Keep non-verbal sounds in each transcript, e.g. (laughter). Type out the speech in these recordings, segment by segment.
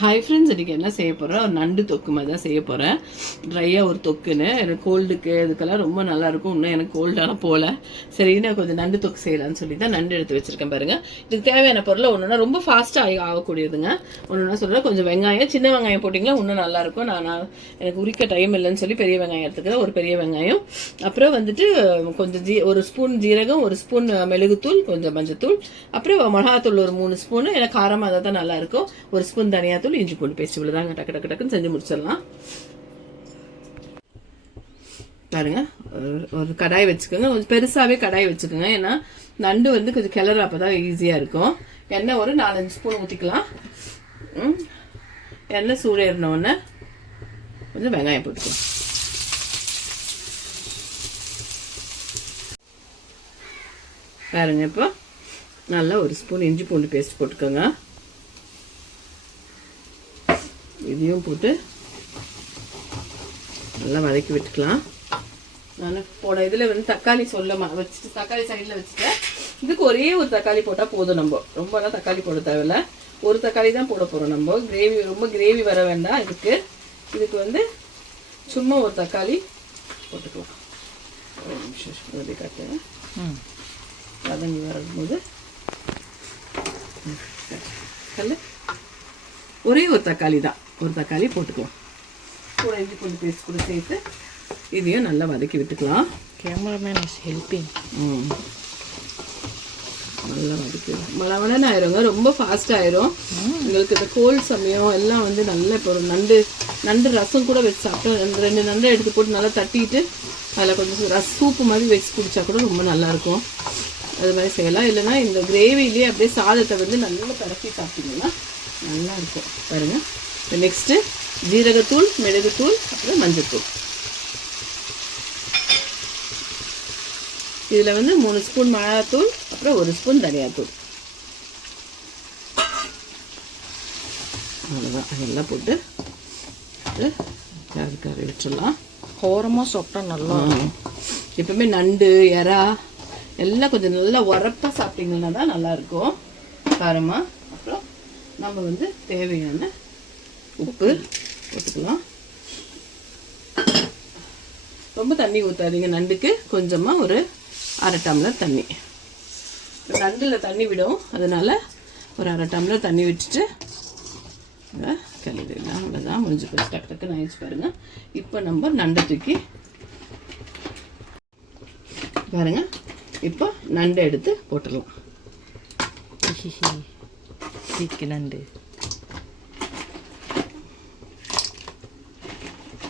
Hi friends இன்றைக்கி என்ன செய்ய போகிறேன் ஒரு நண்டு தொக்கு மாதிரி தான் செய்ய போகிறேன் ட்ரையாக ஒரு தொக்குன்னு. எனக்கு கோல்டுக்கு இதுக்கெல்லாம் ரொம்ப நல்லாயிருக்கும் இன்னும் எனக்கு கோல்டெல்லாம் போகல. சரி நான் கொஞ்சம் நண்டு தொக்கு செய்யலாம்னு சொல்லி தான் நண்டு எடுத்து வச்சுருக்கேன் பாருங்கள் இதுக்கு தேவையான பொருளை ஒன்றுனா ரொம்ப ஃபாஸ்ட்டாக ஆகக்கூடியதுங்க. ஒன்றுனா சொல்கிறேன் கொஞ்சம் வெங்காயம் சின்ன வெங்காயம் போட்டிங்களா இன்னும் நல்லாயிருக்கும் நான் எனக்கு உரிக்க டைம் இல்லைன்னு சொல்லி பெரிய வெங்காயம் எடுத்துக்கிறேன். ஒரு பெரிய வெங்காயம். அப்புறம் வந்துட்டு கொஞ்சம் ஜீ ஒரு ஸ்பூன் ஜீரகம் ஒரு ஸ்பூன் மெழுகுத்தூள் கொஞ்சம் மஞ்சத்தூள். அப்புறம் மிளகாத்தூள் ஒரு மூணு ஸ்பூனு. எனக்கு காரமாக தான் நல்லாயிருக்கும் ஒரு ஸ்பூன் தனியாத்தூள் இஞ்சி பூண்டு பேஸ்ட் இவ்வளோ தாங்க. டக்கு டக்கு டக்குன்னு செஞ்சு முடிச்சிடலாம். பாருங்க ஒரு- ஒரு கடாய் வச்சுக்கோங்க. கொஞ்சம் பெருசாகவே கடாய் வச்சுக்கோங்க. ஏன்னா நண்டு வந்து கொஞ்சம் கிளற அப்போ தான் ஈஸியாக இருக்கும். எண்ணெய் ஒரு நாலஞ்சு ஸ்பூன் ஊற்றிக்கலாம் ம். எண்ணெய் சூடேறினோடனே கொஞ்சம் வெங்காயம் போட்டுக்கலாம். பாருங்க இப்போ நல்லா ஒரு ஸ்பூன் இஞ்சி பூண்டு பேஸ்ட் போட்டுக்கோங்க. இதையும் போட்டு நல்லா வதக்கி விட்டுக்கலாம். நான் போட இதில் வந்து தக்காளி சொல்ல வச்சுட்டு தக்காளி சைடில் வச்சுட்டேன் இதுக்கு ஒரே ஒரு தக்காளி போட்டால் போதும் நம்ம. ரொம்பலாம் தக்காளி போட தேவையில்ல. ஒரு தக்காளி தான் போட போகிறோம் நம்ம. கிரேவி ரொம்ப கிரேவி வர வேண்டாம் இதுக்கு. இதுக்கு வந்து சும்மா ஒரு தக்காளி போட்டுக்கலாம். ஒரு நிமிஷம் அப்படி காட்டுறேன். வதங்கி வரும்போது. ஒரே ஒரு தக்காளி தான். ஒரு தக்காளி போட்டுக்கலாம். கூட இஞ்சி பூண்டு பேஸ்ட் கூட சேர்த்து இதையும் நல்லா வதக்கி விட்டுக்கலாம். கேமராமேன் இஸ் ஹெல்பிங் ம். நல்லா வதக்கி மழவளன்னு ஆயிருங்க. ரொம்ப ஃபாஸ்ட் ஆயிரும். உங்களுக்கு இந்த கோல் சமயம் எல்லாம் வந்து நல்ல இப்போ ஒரு நண்டு நண்டு ரசம் கூட வச்சு சாப்பிட்டா ரெண்டு நண்டை எடுத்து போட்டு நல்லா தட்டிட்டு அதில் கொஞ்சம் ரஸ் சூப்பு மாதிரி வச்சு குடிச்சா கூட ரொம்ப நல்லா இருக்கும். அது மாதிரி செய்யலாம். இல்லைன்னா இந்த கிரேவிலேயே அப்படியே சாதத்தை வந்து நல்லா பரப்பி சாப்பிட்டீங்கன்னா நல்லா இருக்கும். பாருங்க. நெக்ஸ்ட்டு ஜீரகத்தூள் மிளகுத்தூள் அப்புறம் மஞ்சத்தூள். இதில் வந்து மூணு ஸ்பூன் மிளகாத்தூள் அப்புறம் ஒரு ஸ்பூன் தனியாத்தூள். அவ்வளோதான் அதெல்லாம் போட்டு கறி கறி விட்டுடலாம் ஓரமாக சாப்பிட்டா நல்லா எப்பவுமே நண்டு எறா எல்லாம் கொஞ்சம் நல்லா உரப்பாக சாப்பிட்டீங்கன்னா தான் நல்லா இருக்கும். காரமாக அப்புறம் நம்ம வந்து தேவையான உப்பு போட்டுக்கலாம். ரொம்ப தண்ணி ஊற்றாதீங்க நண்டுக்கு. கொஞ்சமாக ஒரு அரை டம்ளர் தண்ணி. நண்டில் தண்ணி விடும். அதனால் ஒரு அரை டம்ளர் தண்ணி விட்டுட்டு கழுவிடலாம் அவ்வளோதான் முடிஞ்சு போச்சு. டக்கு டக்குன்னு ஆயிடுச்சு பாருங்கள் இப்போ நம்ம நண்டை தூக்கி பாருங்கள் இப்போ நண்டை எடுத்து போட்டுடலாம். நண்டு.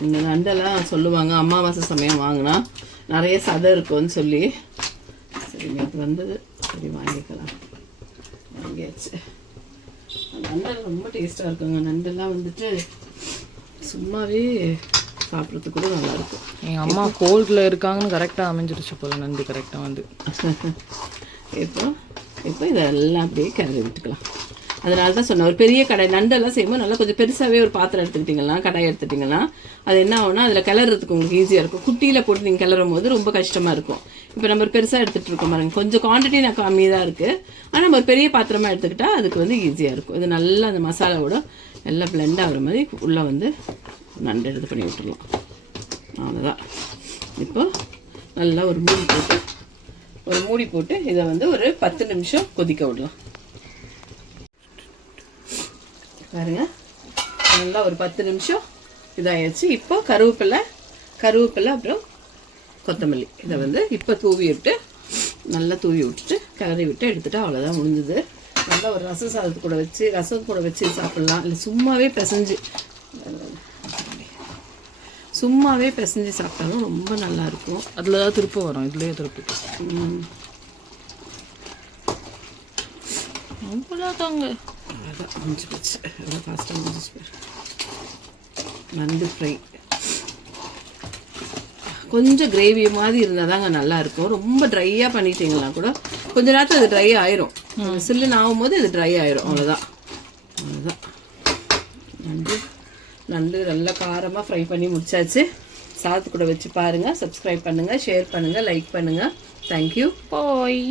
இந்த நண்டெல்லாம் சொல்லுவாங்க. அமாவாசை சமயம் வாங்கினா நிறைய சதை இருக்கும்னு சொல்லி. சரி நேற்று வந்தது. சரி வாங்கிக்கலாம். வாங்கியாச்சு. நண்டெல்லாம் ரொம்ப டேஸ்ட்டாக இருக்குங்க. நண்டெல்லாம் வந்துட்டு சும்மாவே சாப்பிட்றதுக்கு கூட நல்லா இருக்கும். எங்கள் அம்மா கோல்டில் இருக்காங்கன்னு கரெக்டாக அமைஞ்சிருச்சு போல நண்டு கரெக்டாக வந்து. (laughs) இப்போ இப்போ இதெல்லாம் அப்படியே கிளறி விட்டுக்கலாம். அதனால தான் சொன்னேன். ஒரு பெரிய கடை நண்டெல்லாம் செய்யும்போது நல்லா கொஞ்சம் பெருசாகவே ஒரு பாத்திரம் எடுத்துக்கிட்டிங்கன்னா கடாய் எடுத்துட்டிங்கன்னா அது என்ன ஆகும்னா அதில் கிளறதுக்கு உங்களுக்கு ஈஸியாக இருக்கும். குட்டியில் போட்டு நீங்கள் கிளறும் போது ரொம்ப கஷ்டமாக இருக்கும். இப்போ நம்ம ஒரு பெருசாக எடுத்துகிட்டு இருக்கோம் பாருங்க. கொஞ்சம் குவான்டிட்டி நான் கம்மியாக தான் இருக்குது ஆனால் நம்ம ஒரு பெரிய பாத்திரமாக எடுத்துக்கிட்டால் அதுக்கு வந்து ஈஸியாக இருக்கும். இது நல்லா அந்த மசாலாவோட எல்லாம் பிளெண்ட் ஆகிற மாதிரி உள்ளே வந்து நண்டு எடுத்து பண்ணி விட்டுடலாம். அவ்வளோதான் இப்போது நல்லா ஒரு மூடி போட்டு ஒரு மூடி போட்டு இதை வந்து ஒரு பத்து நிமிஷம் கொதிக்க விடலாம். பாருங்க. நல்லா ஒரு பத்து நிமிஷம் இதாகிடுச்சு இப்போ கருவேப்பிலை கருவேப்பிலை அப்புறம் கொத்தமல்லி. இதை வந்து இப்போ தூவி விட்டு நல்லா தூவி விட்டுட்டு கிளறி விட்டு எடுத்துட்டு அவ்வளோதான் முடிஞ்சுது. நல்லா ஒரு ரசம் சாதத்து கூட வச்சு ரசம் கூட வச்சு சாப்பிட்லாம். இல்லை சும்மாவே பிசைஞ்சு சும்மாவே பிசைஞ்சு சாப்பிட்டாலும் ரொம்ப நல்லா இருக்கும். அதில் தான் திருப்ப வரும். இதுலேயே திருப்பிட்டு ம். அவ்வளோதாங்க அதான் முடிஞ்சு போச்சு ரொம்ப ஃபாஸ்ட்டாக முடிஞ்சு நண்டு ஃப்ரை கொஞ்சம் கிரேவி மாதிரி இருந்தால் தாங்க நல்லாயிருக்கும். ரொம்ப ட்ரையாக பண்ணிட்டீங்கன்னா கூட கொஞ்ச நேரத்தில் அது ட்ரை ஆயிரும். சில்லுன்னு ஆகும்போது இது ட்ரை ஆயிரும். அவ்வளோதான் அவ்வளோதான் நண்டு நண்டு நல்லா காரமாக ஃப்ரை பண்ணி முடிச்சாச்சு. சாதத்து கூட வச்சு பாருங்கள் சப்ஸ்கிரைப் பண்ணுங்கள் ஷேர் பண்ணுங்கள் லைக் பண்ணுங்கள் தேங்க்யூ பாய்